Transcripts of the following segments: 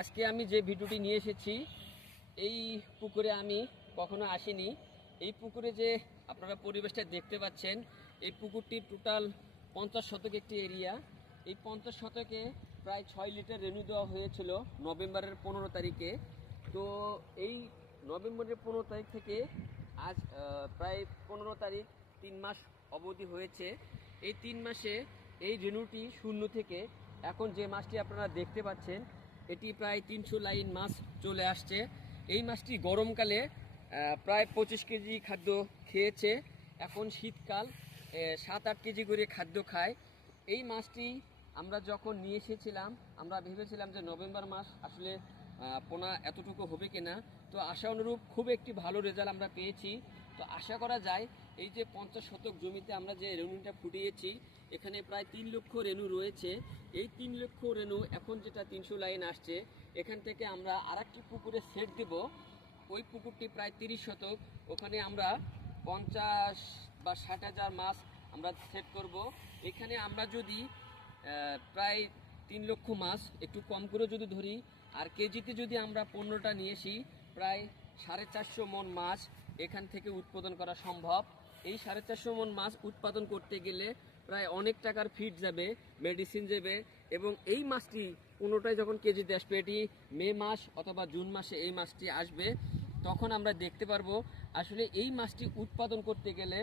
আজকে আমি যে ভিডিওটি নিয়ে এসেছি, এই পুকুরে আমি কখনো আসিনি। এই পুকুরে যে আপনারা পরিবেশটা দেখতে পাচ্ছেন, এই পুকুরটি টোটাল 50 শতক একটি এরিয়া। এই 50 শতকে প্রায় 6 লিটার রেনু দেওয়া হয়েছিল নভেম্বরের 15 তারিখে। তো এই নভেম্বরের 15 তারিখ থেকে আজ প্রায় 15 তারিখ, 3 মাস অবধি হয়েছে। এই 3 মাসে এই রেনুটি শূন্য থেকে এখন যে মাছটি আপনারা দেখতে পাচ্ছেন, এটি প্রায় 300 লাইন মাছ চলে আসছে। এই মাছটি গরমকালে প্রায় 25 কেজি খাদ্য খেয়েছে। এখন শীতকাল 7-8 কেজি করে খাদ্য খায়। এই মাছটি আমরা যখন নিয়ে এসেছিলাম, আমরা ভেবেছিলাম যে নভেম্বর মাস আসলে পোনা এতটুকু হবে কিনা। তো আশা অনুরূপ খুব একটি ভালো রেজাল্ট আমরা পেয়েছি। তো আশা করা যায় এই যে 50 শতক জমিতে আমরা যে রেনুটা ফুটিয়েছি, এখানে প্রায় 3 লক্ষ রেনু রয়েছে। এই 3 লক্ষ রেনু এখন যেটা 300 লাইন আসছে, এখান থেকে আমরা আরেকটি পুকুরে সেট দেব। ওই পুকুরটি প্রায় 30 শতক, ওখানে আমরা 50 বা 60 হাজার মাছ আমরা সেট করব। এখানে আমরা যদি প্রায় 3 লক্ষ মাছ একটু কম করে যদি ধরি, আর কেজিতে যদি আমরা 15টা নিয়ে আসি, প্রায় 450 মন মাছ এখান থেকে উৎপাদন করা সম্ভব। এই 450 মন মাছ উৎপাদন করতে গেলে প্রায় অনেক টাকার ফিড যাবে, মেডিসিন যাবে। এবং এই মাছটি কোনোটাই যখন কেজিতে আসবে, এটি মে মাস অথবা জুন মাসে এই মাছটি আসবে, তখন আমরা দেখতে পারবো আসলে এই মাছটি উৎপাদন করতে গেলে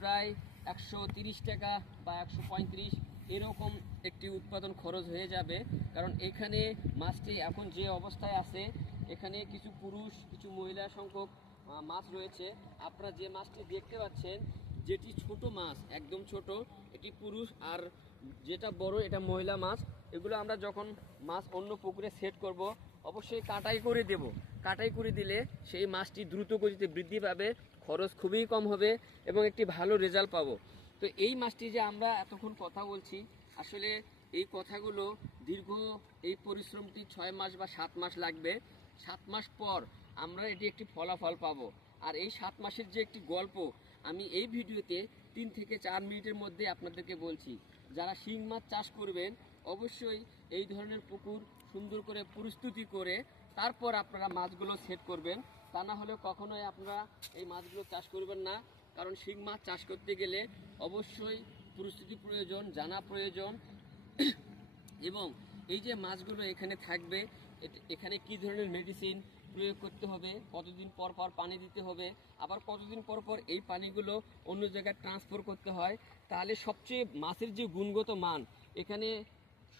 প্রায় 130 টাকা বা 135 এরকম একটি উৎপাদন খরচ হয়ে যাবে। কারণ এখানে মাছটি এখন যে অবস্থায় আছে, এখানে কিছু পুরুষ কিছু মহিলা সংখ্যক মাছ রয়েছে। আপনারা যে মাছটি দেখতে পাচ্ছেন, যেটি ছোট মাছ, একদম ছোট, এটি পুরুষ, আর যেটা বড় এটা মহিলা মাছ। এগুলো আমরা যখন মাছ অন্য পুকুরে সেট করব, অবশ্যই কাটাই করে দেব। কাটাই করে দিলে সেই মাছটি দ্রুত গতিতে বৃদ্ধি পাবে, খরচ খুবই কম হবে এবং একটি ভালো রেজাল্ট পাবো। তো এই মাছটি যে আমরা এতক্ষণ কথা বলছি, আসলে এই কথাগুলো দীর্ঘ এই পরিশ্রমটি 6 মাস বা 7 মাস লাগবে। 7 মাস পর আমরা এটি একটি ফলাফল পাবো। আর এই 7 মাসের যে একটি গল্প আমি এই ভিডিওতে 3 থেকে 4 মিনিটের মধ্যে আপনাদেরকে বলছি। যারা শিং মাছ চাষ করবেন, অবশ্যই এই ধরনের পুকুর সুন্দর করে প্রস্তুতি করে তারপর আপনারা মাছগুলো সেট করবেন। তা না হলে কখনোই আপনারা এই মাছগুলো চাষ করবেন না। কারণ শিং মাছ চাষ করতে গেলে অবশ্যই প্রস্তুতি প্রয়োজন, জানা প্রয়োজন। এবং এই যে মাছগুলো এখানে থাকবে, এখানে কি ধরনের মেডিসিন প্রয়োগ করতে হবে, কতদিন পর পর পানি দিতে হবে, আবার কতদিন পর পর এই পানিগুলো অন্য জায়গায় ট্রান্সফার করতে হয়, তাহলে সবচেয়ে মাছের যে গুণগত মান, এখানে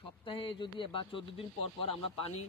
সপ্তাহে যদি বা 14 দিন পর পর আমরা পানি